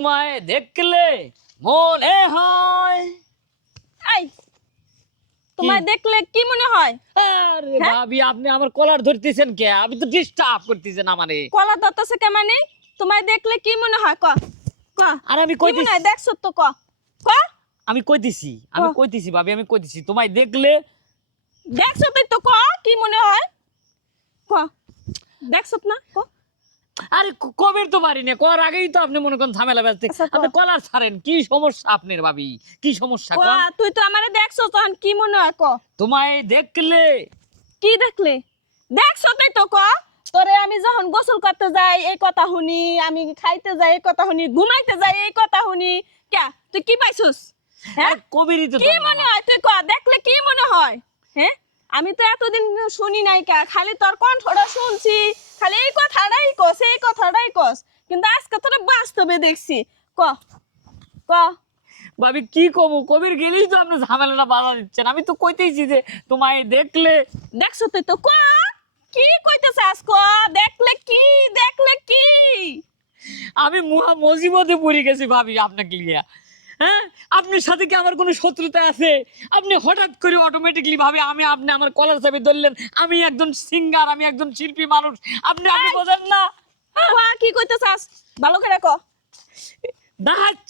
তোমায় দেখলে মনে হয়। তোমায় দেখলে কি মনে হয়? আরে হ্যাঁ? ভাবি আপনি আমার কলার ধরতেছেন কে? আপনি তো ডিস্টার্ব করতেছেন আমারে। কলা দত্তছে কে মানে? তোমায় দেখলে কি মনে হয়? ক ক। আর আমি কি কইতেছি। মনে হয়? দেখছ তো ক। ক? আমি কইতেছি আমি ক। কইতেছি ভাবি আমি কইতেছি। তোমায় দেখলে দেখছ তো ক কি মনে হয়? ক। দেখছ না? ক। আরে কবের তো পারি না কর আগেই তো আপনি মনে করেন ঝামেলা ব্যস্ত আচ্ছা, আপনি কলার ছাড়েন কি সমস্যা আপনার ভাবি? কি সমস্যা তুই তো আমারে দেখছ তখন কি মনে হয় ক? তোমায় দেখলে। কি দেখলে? দেখছ তাই তো ক? তোরে আমি যখন গোসল করতে যাই এই কথা শুনি আমি খাইতে যাই এই কথা শুনি ঘুমাইতে যাই এই কথা শুনি। কে তুই কি পাইছস? হ্যাঁ? কবেরই তো কি মনে হয়? তুই ক দেখলে কি মনে হয়? হ্যাঁ? আমি তো এতদিন শুনি নাই কা খালি তোর কণ্ঠটা শুনছি খালি এই কথাটাই কস এই কথাটাই কস কিন্তু আজকে তোরা বাস্তবে দেখছি। ক ক। ভাবি কি কমু? কবির গেলেই তো আপনি ঝামেলাটা বাধা দিচ্ছেন। আমি তো কইতেইছি যে তোমায় দেখলে দেখছ তুই তো ক? কি কইতেছ আজক দেখলে কি? দেখলে কি? আমি মহা মজিবতে পড়ে গেছি ভাবি আপনাকে লিয়া হ্যাঁ? আপনার সাথে কি আমার কোনো শত্রুতা আছে? আপনি হঠাৎ করে অটোমেটিকলি ভাবে আমি আপনি আমার কলার চাপে ধরলেন। আমি একজন সিঙ্গার আমি একজন শিল্পী মানুষ। আপনি আপনি বোঝেন না? ক কি কইতেছাস ভালো করে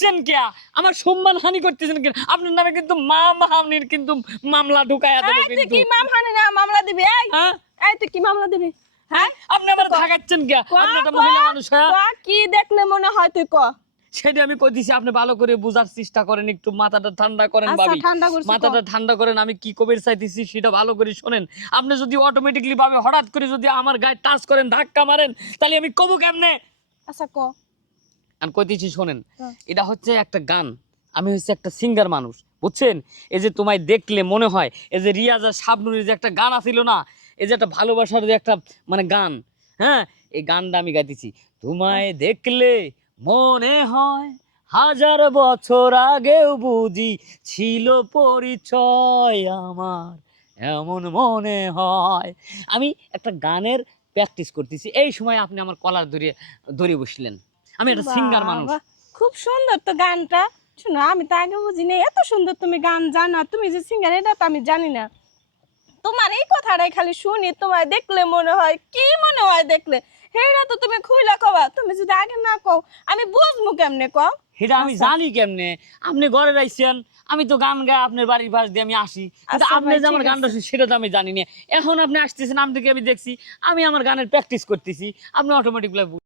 ক দাঁড়াচ্ছেন কে? আমার সম্মান হানি করতেছেন কেন আপনার নামে কিন্তু মা মাহানির কিন্তু মামলা ঢুকাইয়া দেবো কিন্তু। কি মামহানি না মামলা দিবি? এই হ্যাঁ? এই তুই কি মামলা দিবি? হ্যাঁ? আপনি আমার থাকাচ্ছেন কে আপনি একটা মহিলা মানুষ হ্যাঁ? ক, কি দেখলে মনে হয় তুই ক? সেটা আমি কইতেছি আপনি ভালো করে বোঝার চেষ্টা করেন একটু মাথাটা ঠান্ডা করেন আচ্ছা ভাবি। মাথাটা ঠান্ডা করেন আমি কি কবির চাইতেছি সেটা ভালো করে শোনেন। আপনি যদি অটোমেটিকলি ভাবে হঠাৎ করে যদি আমার গায়ে টাচ করেন ধাক্কা মারেন তাহলে আমি কবো কেমনে? আচ্ছা ক। আমি কইতেছি শোনেন হ্যাঁ। এটা হচ্ছে একটা গান। আমি হচ্ছে একটা সিঙ্গার মানুষ বুঝছেন? এই যে তোমায় দেখলে মনে হয় এই যে রিয়াজা শাবনুরের যে একটা গান আছিল না এই যে একটা ভালোবাসার যে একটা মানে গান হ্যাঁ? এই গানটা আমি গাইতেছি। তোমায় দেখলে মনে হয় হাজার বছর আগেও বুঝি ছিল পরিচয় আমার এমন মনে হয়। আমি একটা গানের প্র্যাকটিস করতেছি। এই সময় আপনি আমার কলার ধরে ধরে বসলেন। আমি একটা সিঙ্গার মানুষ। খুব সুন্দর তো গানটা। শোনো আমি তো আগে বুঝিনি এত সুন্দর তুমি গান জানো তুমি যে সিঙ্গার এটা তো আমি জানি না। তোমার এই কথাটাই খালি শুনি তোমার দেখলে মনে হয় কি মনে হয় দেখলে? হেরা তো তুমি খুইলা কবা তুমি যদি আগে না কও আমি বুঝব কেমনে কও? সেটা আমি আচ্ছা। জানি কেমনে আপনি ঘরে রাইছেন আমি তো গান গাই আপনার বাড়ির পাশ দিয়ে আমি আসি কিন্তু আচ্ছা আপনি যে আমার গানটা। শুন- সেটা তো আমি জানি না। এখন আপনি আসতেছেন আপনাকে আমি দেখছি আমি আমার গানের প্র্যাকটিস করতেছি আপনি অটোমেটিকলি